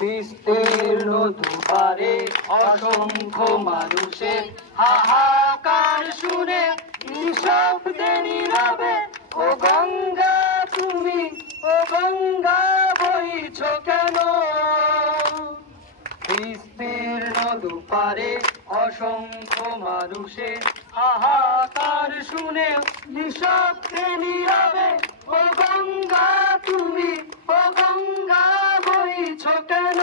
বিস্তীর্ণ দুপারে অসংখ্য মানুষের হাহাকার শুনে নিঃশব্দে নীরবে ও গঙ্গা তুমি, ও গঙ্গা বইছ কেন? বিস্তীর্ণ দুপারে অসংখ্য মানুষের হাহাকার শুনে নিঃশব্দে নীরবে ও গঙ্গা তুমি, ও গঙ্গা বইছ কেন?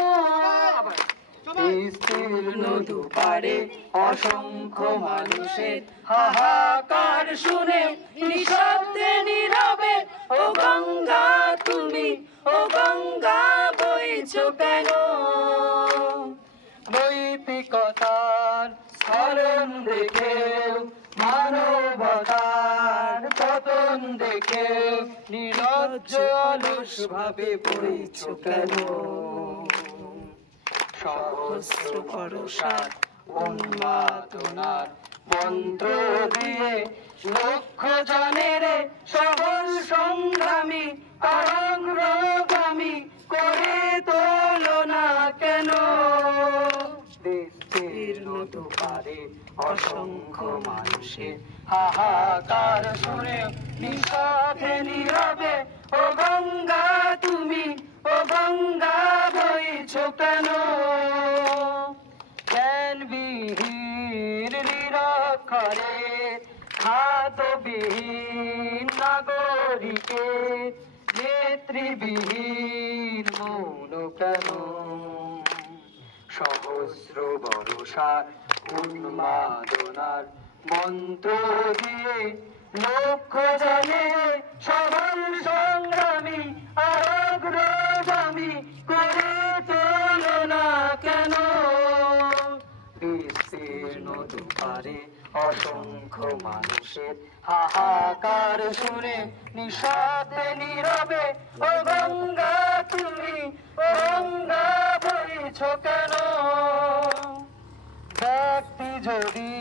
বিস্তীর্ণ দুপারে অসংখ্য মানুষের হাহাকার শুনে নিঃশব্দে নীরবে ও গঙ্গা তুমি, ও গঙ্গা বইছ কেন? নৈতিকতার স্মরণ দেখে, মানবতার পতন দেখে নির্লজ্জ অলস ভাবে বইছ কেন? সহস্র ভরসার উন্মাদনার মন্ত্র দিয়ে লক্ষ জনের সবল সংগ্রামী তরঙ্গগামী করে তোলো না কেন? বিস্তীর্ণ দুপারে অসংখ্য মানুষের হাহাকার শুনে নিঃশব্দে নীরবে ও গঙ্গা তুমি, ও গঙ্গা বইছ কেন? জ্ঞানবিহীন নিরক্ষরে খাতবিহীন নাগরিকে নেত্রীবিহীন মৌন কেন? সহস্র ভরসার উন্মাদনার মন্ত্র দিয়ে লক্ষ জনে সবল সংগ্রামী আর অগ্রগামী করে তোলো না কেন? বিস্তীর্ণ দুপারে অসংখ্য মানুষের হাহাকার শুনে নিঃশব্দে নীরবে ও গঙ্গা তুমি, ও গঙ্গা বইছ কেন? ব্যক্তি যদি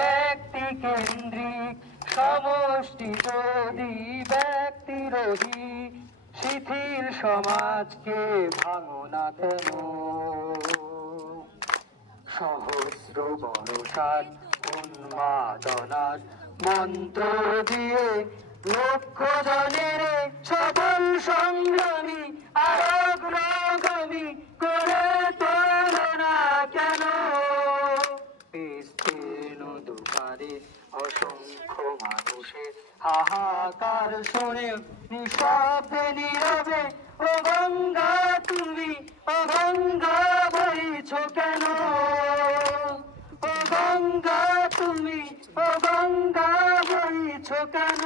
ব্যক্তি কেন্দ্রিক, সমষ্টি যদি ব্যক্তিরোধী, শিথিল সমাজকে ভাঙো না কেন? সহস্র ভরসার উন্মাদনার মন্ত্র দিয়ে লক্ষ জনের সবল সংগ্রামী আর অগ্রগামী করে তোলো না কেন? বিস্তীর্ণ দুপারে অসংখ্য মানুষের হাহাকার শুনে নিঃশব্দে নীরবে ও গঙ্গা তুমি, ও গঙ্গা বইছ কেন? ও গঙ্গা তুমি, ও গঙ্গা বইছ কেন?